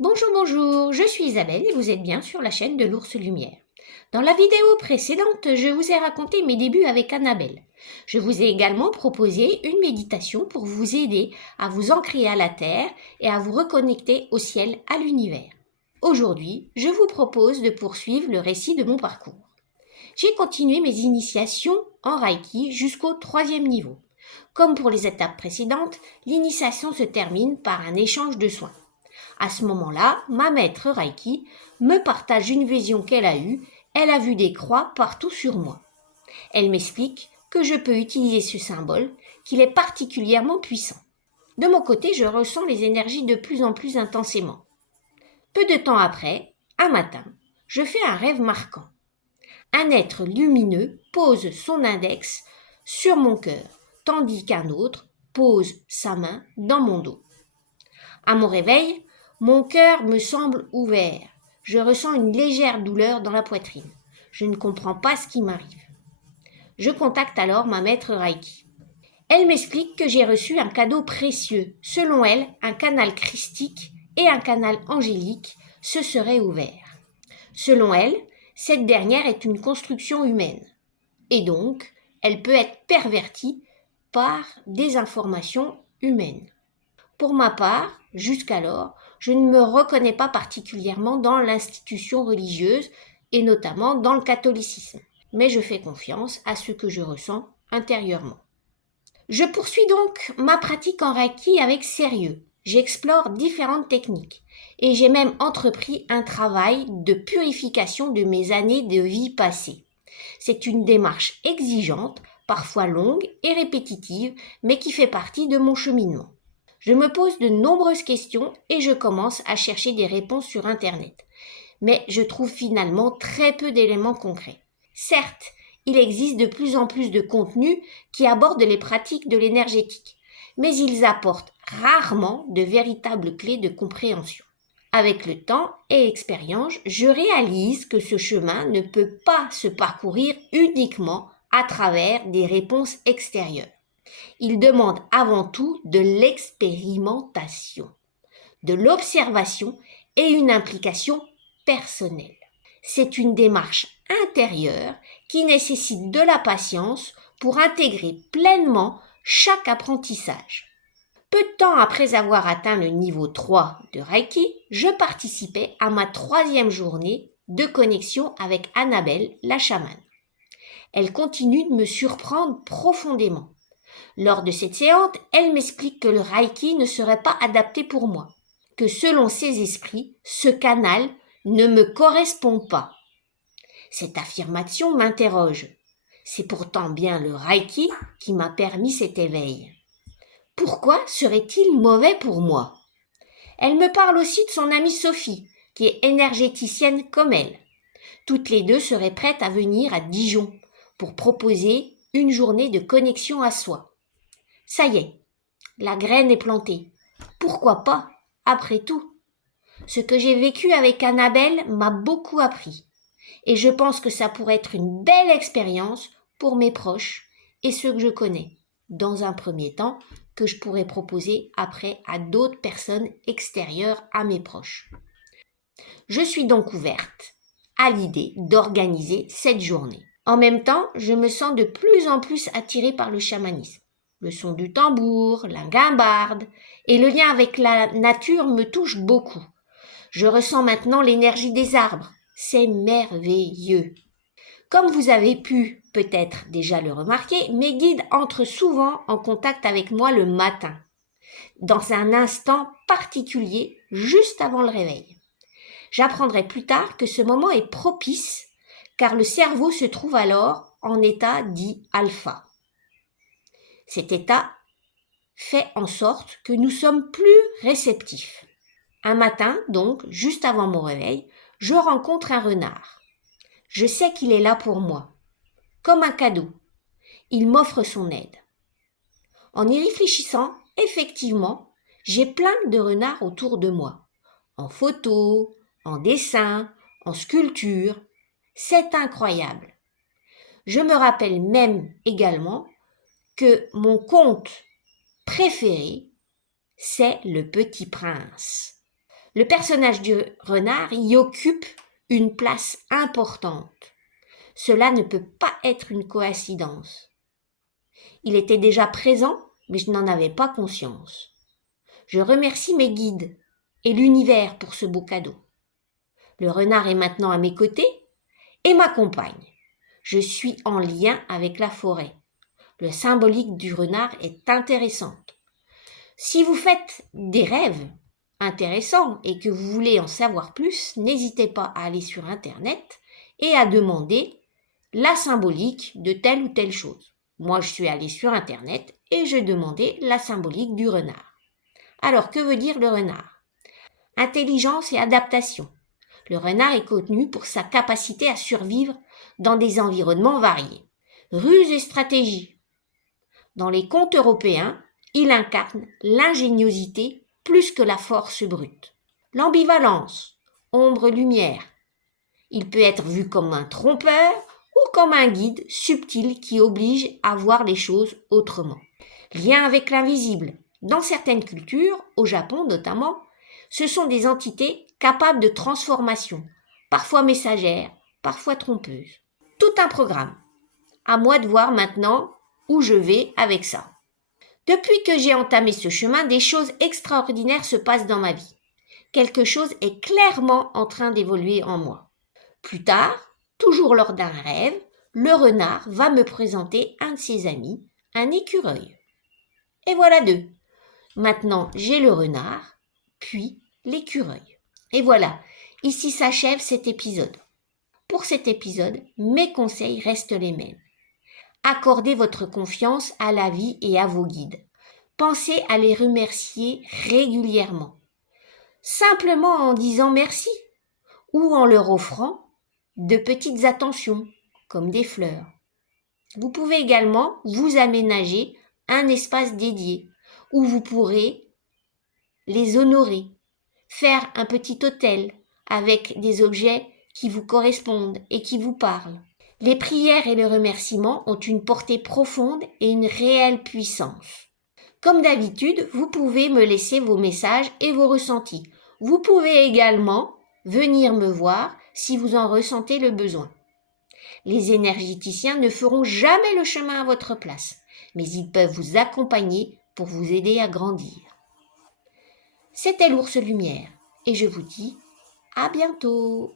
Bonjour, bonjour, je suis Isabelle et vous êtes bien sur la chaîne de l'Ours Lumière. Dans la vidéo précédente, je vous ai raconté mes débuts avec Annabelle. Je vous ai également proposé une méditation pour vous aider à vous ancrer à la terre et à vous reconnecter au ciel, à l'univers. Aujourd'hui, je vous propose de poursuivre le récit de mon parcours. J'ai continué mes initiations en Reiki jusqu'au 3e niveau. Comme pour les étapes précédentes, l'initiation se termine par un échange de soins. À ce moment-là, ma maître Reiki me partage une vision qu'elle a eue. Elle a vu des croix partout sur moi. Elle m'explique que je peux utiliser ce symbole, qu'il est particulièrement puissant. De mon côté, je ressens les énergies de plus en plus intensément. Peu de temps après, un matin, je fais un rêve marquant. Un être lumineux pose son index sur mon cœur, tandis qu'un autre pose sa main dans mon dos. À mon réveil, mon cœur me semble ouvert. Je ressens une légère douleur dans la poitrine. Je ne comprends pas ce qui m'arrive. Je contacte alors ma maître Reiki. Elle m'explique que j'ai reçu un cadeau précieux. Selon elle, un canal christique et un canal angélique se seraient ouverts. Selon elle, cette dernière est une construction humaine. Et donc, elle peut être pervertie par des informations humaines. Pour ma part, jusqu'alors, je ne me reconnais pas particulièrement dans l'institution religieuse et notamment dans le catholicisme, mais je fais confiance à ce que je ressens intérieurement. Je poursuis donc ma pratique en Reiki avec sérieux. J'explore différentes techniques et j'ai même entrepris un travail de purification de mes années de vie passées. C'est une démarche exigeante, parfois longue et répétitive, mais qui fait partie de mon cheminement. Je me pose de nombreuses questions et je commence à chercher des réponses sur Internet. Mais je trouve finalement très peu d'éléments concrets. Certes, il existe de plus en plus de contenus qui abordent les pratiques de l'énergétique, mais ils apportent rarement de véritables clés de compréhension. Avec le temps et l'expérience, je réalise que ce chemin ne peut pas se parcourir uniquement à travers des réponses extérieures. Il demande avant tout de l'expérimentation, de l'observation et une implication personnelle. C'est une démarche intérieure qui nécessite de la patience pour intégrer pleinement chaque apprentissage. Peu de temps après avoir atteint le niveau 3 de Reiki, je participais à ma 3e journée de connexion avec Annabelle, la chamane. Elle continue de me surprendre profondément. Lors de cette séance, elle m'explique que le Reiki ne serait pas adapté pour moi, que selon ses esprits, ce canal ne me correspond pas. Cette affirmation m'interroge. C'est pourtant bien le Reiki qui m'a permis cet éveil. Pourquoi serait-il mauvais pour moi? Elle me parle aussi de son amie Sophie, qui est énergéticienne comme elle. Toutes les deux seraient prêtes à venir à Dijon pour proposer une journée de connexion à soi. Ça y est, la graine est plantée. Pourquoi pas, après tout? Ce que j'ai vécu avec Annabelle m'a beaucoup appris. Et je pense que ça pourrait être une belle expérience pour mes proches et ceux que je connais, dans un premier temps, que je pourrais proposer après à d'autres personnes extérieures à mes proches. Je suis donc ouverte à l'idée d'organiser cette journée. En même temps, je me sens de plus en plus attirée par le chamanisme. Le son du tambour, la guimbarde et le lien avec la nature me touchent beaucoup. Je ressens maintenant l'énergie des arbres. C'est merveilleux. Comme vous avez pu peut-être déjà le remarquer, mes guides entrent souvent en contact avec moi le matin, dans un instant particulier, juste avant le réveil. J'apprendrai plus tard que ce moment est propice, car le cerveau se trouve alors en état dit alpha. Cet état fait en sorte que nous sommes plus réceptifs. Un matin, donc, juste avant mon réveil, je rencontre un renard. Je sais qu'il est là pour moi, comme un cadeau. Il m'offre son aide. En y réfléchissant, effectivement, j'ai plein de renards autour de moi, en photo, en dessin, en sculpture. C'est incroyable. Je me rappelle même également que mon conte préféré, c'est Le Petit Prince. Le personnage du renard y occupe une place importante. Cela ne peut pas être une coïncidence. Il était déjà présent, mais je n'en avais pas conscience. Je remercie mes guides et l'univers pour ce beau cadeau. Le renard est maintenant à mes côtés et m'accompagne. Je suis en lien avec la forêt. Le symbolique du renard est intéressant. Si vous faites des rêves intéressants et que vous voulez en savoir plus, n'hésitez pas à aller sur Internet et à demander la symbolique de telle ou telle chose. Moi, je suis allée sur Internet et je demandais la symbolique du renard. Alors, que veut dire le renard? Intelligence et adaptation. Le renard est connu pour sa capacité à survivre dans des environnements variés. Ruse et stratégie. Dans les contes européens, il incarne l'ingéniosité plus que la force brute. L'ambivalence, ombre-lumière. Il peut être vu comme un trompeur ou comme un guide subtil qui oblige à voir les choses autrement. Lien avec l'invisible. Dans certaines cultures, au Japon notamment, ce sont des entités capables de transformation, parfois messagères, parfois trompeuses. Tout un programme. À moi de voir maintenant où je vais avec ça. Depuis que j'ai entamé ce chemin, des choses extraordinaires se passent dans ma vie. Quelque chose est clairement en train d'évoluer en moi. Plus tard, toujours lors d'un rêve, le renard va me présenter un de ses amis, un écureuil. Et voilà deux. Maintenant, j'ai le renard, puis l'écureuil. Et voilà, ici s'achève cet épisode. Pour cet épisode, mes conseils restent les mêmes. Accordez votre confiance à la vie et à vos guides. Pensez à les remercier régulièrement. Simplement en disant merci ou en leur offrant de petites attentions, comme des fleurs. Vous pouvez également vous aménager un espace dédié où vous pourrez les honorer, faire un petit hôtel avec des objets qui vous correspondent et qui vous parlent. Les prières et le remerciement ont une portée profonde et une réelle puissance. Comme d'habitude, vous pouvez me laisser vos messages et vos ressentis. Vous pouvez également venir me voir si vous en ressentez le besoin. Les énergéticiens ne feront jamais le chemin à votre place, mais ils peuvent vous accompagner pour vous aider à grandir. C'était l'Ours Lumière et je vous dis à bientôt.